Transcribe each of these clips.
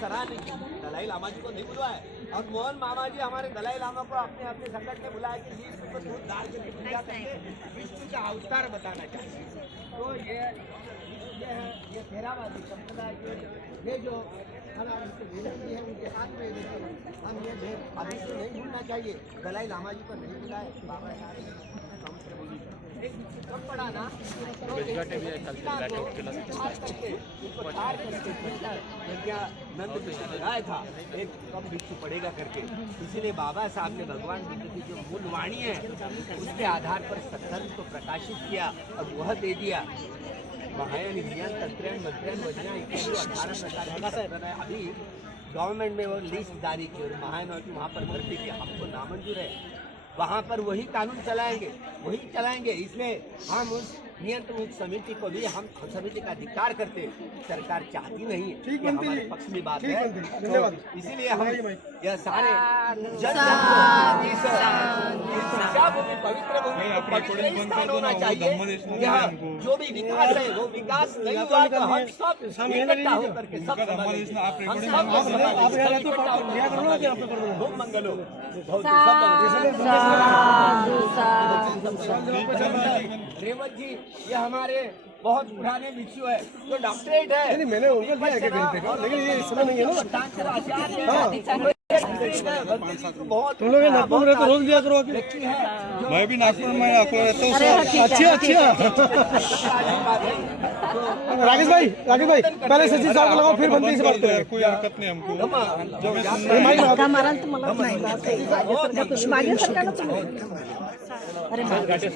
सराहना की, दलाई लामा जी को नहीं बुलवाया और मोहन मामा जी हमारे दलाई लामा को अपने अपने संकट में बुलाया कि इसको दूध डाल के पूजा करके विष्णु का अवतार बताना चाहिए। तो ये थेरावादी संप्रदाय ये जो हमारे विनती है उनके हाथ में हम ये अभी से नहीं भूलना चाहिए। दलाई लामा जी को नहीं बुलाए, बाबा कब पड़ा ना लगाया था एक कब भिक्षु पड़ेगा करके, इसीलिए बाबा साहब ने भगवान बुद्ध की जो मूल वाणी है उसके आधार पर सत्संग को प्रकाशित किया और वह दे दिया। महायान विज्ञान तंत्रण मंत्रण वजना इत्यादि 18 प्रकार है। अभी गवर्नमेंट में वो लिस्ट जारी की और महायान की वहाँ पर भर्ती की, हमको नामंजूर है, वहाँ पर वही कानून चलाएंगे। इसलिए हम उस नियंत्रण समिति को भी हम समिति का अधिकार करते, सरकार चाहती नहीं है, हमारे पक्ष में बात है। तो इसीलिए हम यह सारे पवित्र स्थान होना चाहिए। यहाँ जो भी विकास है वो विकास नहीं हुआ तो हम सब इकट्ठा होकर के सब मंगलो रेवत जी ये हमारे बहुत पुराने भिक्षु है जो डॉक्टरेट है। नहीं मैंने उनको दिया लेकिन ये इस समय नहीं है ना। तुम लोग नागपुर में तो रोक दिया करो। मैं भी नागपुर में रहता हूँ। अच्छा राकेश भाई पहले सचिव साहब को लगाओ फिर बंदी से बात करें। कोई हरकत नहीं हमको।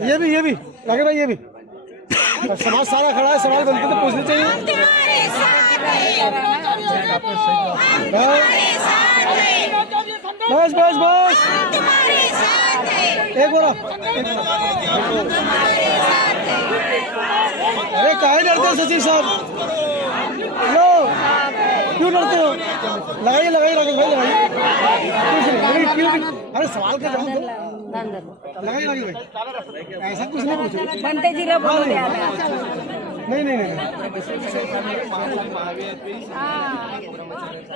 ये भी राकेश भाई ये भी समाज सारा खड़ा है, सवाल बनते तो पूछने चाहिए। बस एक बोला अरे काहे डरते हो सचिव साहब? लो क्यों डरते हो? लगाइए राकेश भाई लगाइए। अरे सवाल का जवाब दो। लगाइए भाई, ऐसा कुछ नहीं पूछो। बनते जी नहीं।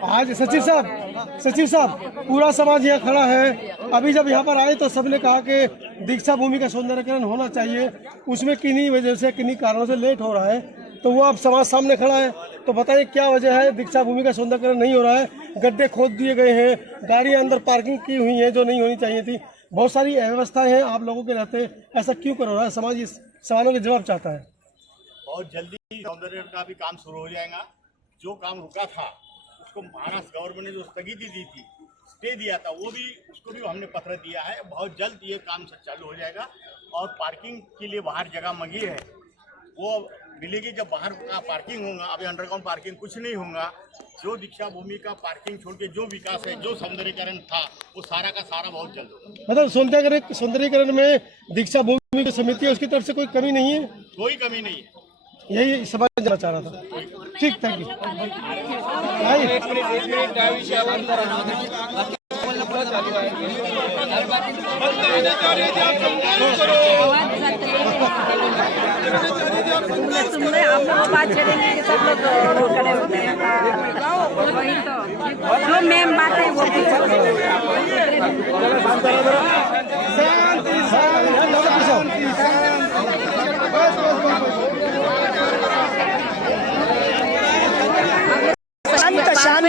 आज सचिव साहब पूरा समाज यहाँ खड़ा है। अभी जब यहाँ पर आए तो सबने कहा कि दीक्षा भूमि का सौंदर्यकरण होना चाहिए, उसमें किन्हीं वजह से किन्हीं कारणों से लेट हो रहा है, तो वो अब समाज सामने खड़ा है। तो बताइए क्या वजह है दीक्षा भूमि का सौंदर्यकरण नहीं हो रहा है? गड्ढे खोद दिए गए हैं, गाड़ियाँ अंदर पार्किंग की हुई है जो नहीं होनी चाहिए थी, बहुत सारी अव्यवस्थाएं हैं आप लोगों के रहते, ऐसा क्यों कर रहा है? समाज इस सवालों के जवाब चाहता है। बहुत जल्दी सौंदर्य का भी काम शुरू हो जाएगा। जो काम रुका था उसको महाराष्ट्र गवर्नमेंट ने जो स्थगिति दी थी, स्टे दिया था, उसको भी हमने पत्र दिया है। बहुत जल्द ये काम चालू हो जाएगा और पार्किंग के लिए बाहर जगह मंगी है वो मिलेगी। जब बाहर का पार्किंग होगा, अभी अंडरग्राउंड पार्किंग कुछ नहीं होगा। जो दीक्षा भूमि का पार्किंग छोड़ के जो विकास है, जो सौंदर्यीकरण था, वो सारा का सारा बहुत जल्द होगा। मतलब सौंदर्यीकरण में दीक्षा भूमि की समिति है उसकी तरफ से कोई कमी नहीं है? कोई कमी नहीं है, यही समझ जाना चाह रहा था। ठीक, थैंक यू। सुनने आप लोग बात करेंगे सब लोग खड़े होते हैं। वही तो जो मेन बात है वो शांत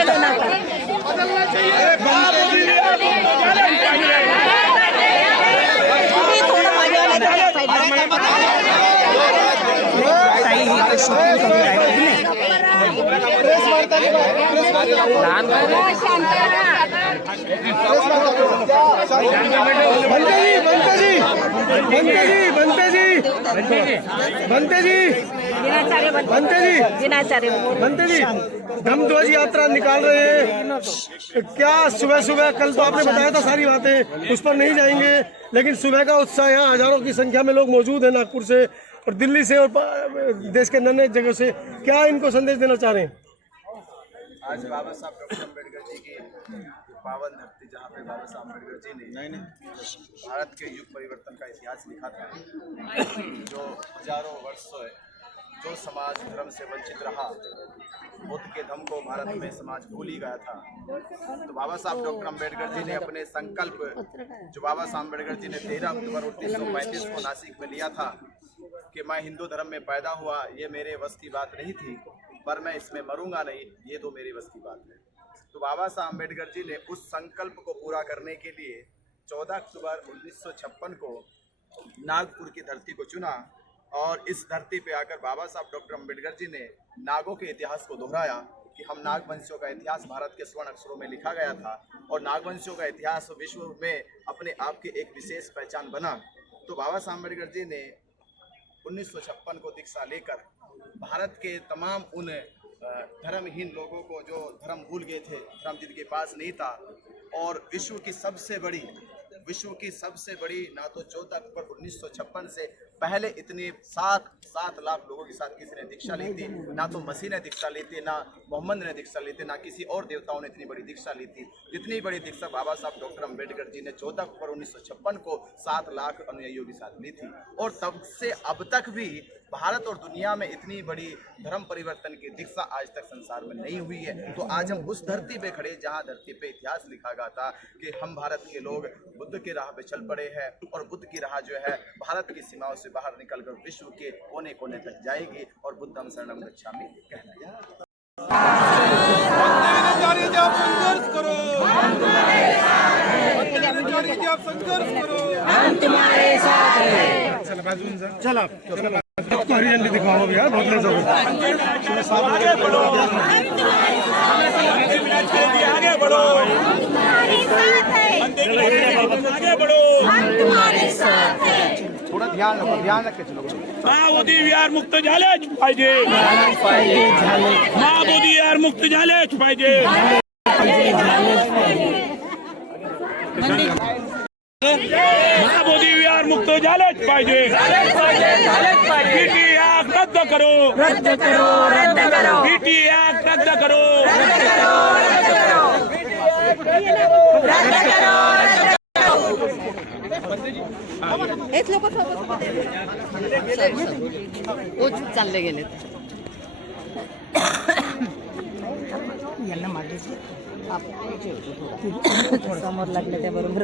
बनते जी हम ध्वज यात्रा निकाल रहे हैं। क्या सुबह कल तो आपने बताया था सारी बातें, उस पर नहीं जाएंगे, लेकिन सुबह का उत्साह यहाँ हजारों की संख्या में लोग मौजूद हैं नागपुर से और दिल्ली से और देश के अन्य जगह से। क्या इनको संदेश देना चाह रहे हैं? आज बाबा साहब डॉक्टर अम्बेडकर जी की पावन धरती, जहाँ पे बाबा साहब अम्बेडकर जी ने भारत के युग परिवर्तन का इतिहास लिखा था, जो हजारों वर्ष से जो समाज धर्म से वंचित रहा, बुद्ध के धम्म को भारत में समाज भूल ही गया था। तो बाबा साहब डॉक्टर अम्बेडकर जी ने अपने संकल्प, जो बाबा साहब अम्बेडकर जी ने 13 अक्टूबर 1935 को नासिक में लिया था कि मैं हिंदू धर्म में पैदा हुआ, ये मेरे बस की बात नहीं थी, पर मैं इसमें मरूंगा नहीं, ये तो मेरी बस की बात है। तो बाबा साहब अम्बेडकर जी ने उस संकल्प को पूरा करने के लिए 14 अक्टूबर 1956 को नागपुर की धरती को चुना और इस धरती पे आकर बाबा साहब डॉक्टर अम्बेडकर जी ने नागों के इतिहास को दोहराया कि हम नागवंशियों का इतिहास भारत के स्वर्ण अक्षरों में लिखा गया था और नागवंशियों का इतिहास विश्व में अपने आप की एक विशेष पहचान बना। तो बाबा साहब अम्बेडकर जी ने 1956 को दीक्षा लेकर भारत के तमाम उन धर्महीन लोगों को जो धर्म भूल गए थे, धर्म जिनके पास नहीं था, और विश्व की सबसे बड़ी ना तो 14 अक्टूबर 1956 से पहले इतने 7 लाख लोगों के साथ किसी ने दीक्षा ली थी, ना तो मसीह ने दीक्षा ली थी, ना मोहम्मद ने दीक्षा ली थी, ना किसी और देवताओं ने इतनी बड़ी दीक्षा ली थी। जितनी बड़ी दीक्षा बाबा साहब डॉक्टर अम्बेडकर जी ने 14 अक्टूबर 1956 को 7 लाख अनुयायियों के साथ ली थी। और तब से अब तक भी भारत और दुनिया में इतनी बड़ी धर्म परिवर्तन की दीक्षा आज तक संसार में नहीं हुई है। तो आज हम उस धरती पे खड़े जहाँ धरती पे इतिहास लिखा गया था कि हम भारत के लोग बुद्ध की राह पे चल पड़े हैं और बुद्ध की राह जो है भारत की सीमाओं से बाहर निकलकर विश्व के कोने कोने तक जाएगी और बुद्धम शरणम गच्छामि कहना चला हरियाणा दिखाओ अभी यार, बहुत लेट हो गया। आगे बढ़ो, आगे बढ़ो, थोड़ा ध्यान रख के चलो। मोदी विहार मुक्त झालेच पाहिजे, मोदी विहार मुक्त झालेच पाहिजे। मोदी विहार मुक्त झालेच पाहिजे। बीटी ऍक्ट रद्द करो, बीटी ऍक्ट रद्द करो। चालले गेले समोर लागले त्या बरोबर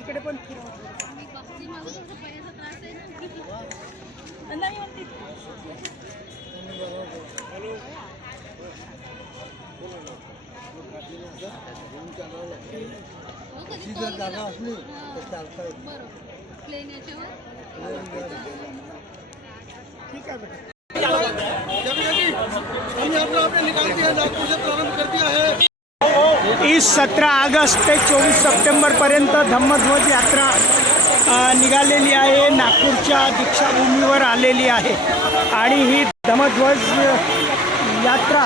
इकडे पण जागा असली तर चालता येईल। ठीक है बेटा, हमने अपने निकाल दिया, नागपुर से प्रारंभ कर दिया है। इस 17 अगस्त ते 24 सप्टेंबर पर्यंत धम्मध्वज यात्रा निघालेली आहे, नागपूरच्या दीक्षाभूमीवर आलेली आहे आणि ही धम्मध्वज यात्रा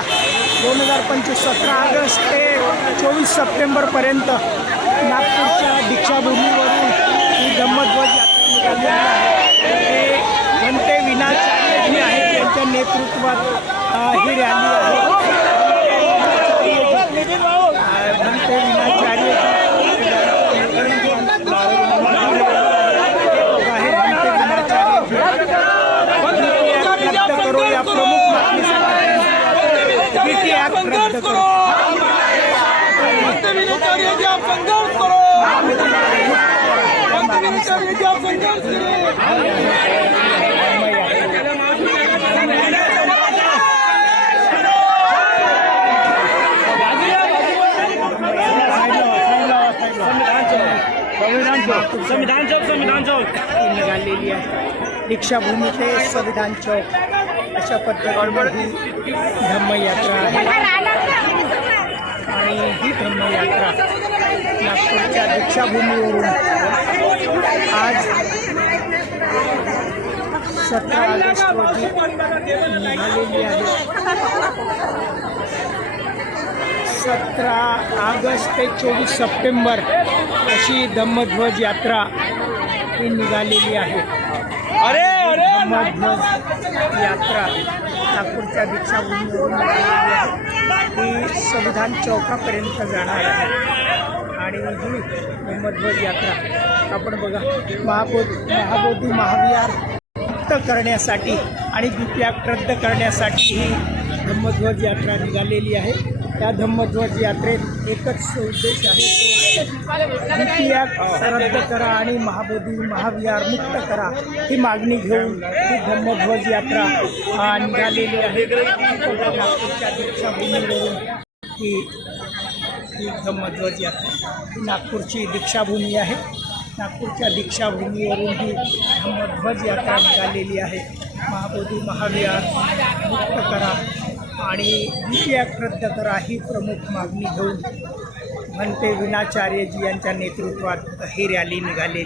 2025 17 अगस्त ते 24 सप्टेंबरपर्यंत नागपूरच्या दीक्षाभूमीवरून ही धम्मध्वज यात्रा निघालेली आहे। म्हणते विनाचार्य जी आहेत त्यांच्या नेतृत्वात ही रॅली आहे। म्हणते विनाचार्य करो या प्रमुख बीटी ऍक्ट रद्द करो, संघर्ष करो, संविधान चौक निघालेली आहे। दीक्षाभूमी ते संविधान चौक अशा पद्धतीने ही धम्मयात्रा आहे आणि ही धम्मयात्रा नागपूरच्या दीक्षाभूमीवरून आज 17 ऑगस्ट रोजी निघालेली आहे। 17 ऑगस्ट ते 24 सप्टेंबर अशी धम्मध्वज यात्रा ही निघालेली आहे। धम्मध्वज यात्रा नागपूरच्या दीक्षाभूमीवरून निघालेली आहे. ही संविधान चौकापर्यंत जाणार आहे आणि ही धम्मध्वज यात्रा आपण बघा महाबोधी महाविहार मुक्त करण्यासाठी आणि बीपी ॲक्ट रद्द करण्यासाठी ही धम्मध्वज यात्रा निघालेली आहे. त्या धम्मध्वज यात्रेत एकच उद्देश आहे, बीपी ॲक्ट रद्द करा आणि महाबोधी महाविहार मुक्त करा ही मागणी घेऊन ही धम्मध्वज यात्रा निघालेली आहे. नागपूरच्या दीक्षाभूमीवरून ही धम्मध्वज यात्रा ही नागपूरची दीक्षाभूमी आहे. नागपूरच्या दीक्षाभूमीवरून ही धम्मध्वज यात्रा निघालेली आहे. महाबोधी महाविहार मुक्त करा आणि बीपी ॲक्ट रद्द करा ही प्रमुख मागणी घेऊन म्हणते विनाचार्यजी यांच्या नेतृत्वात ही रॅली निघाली.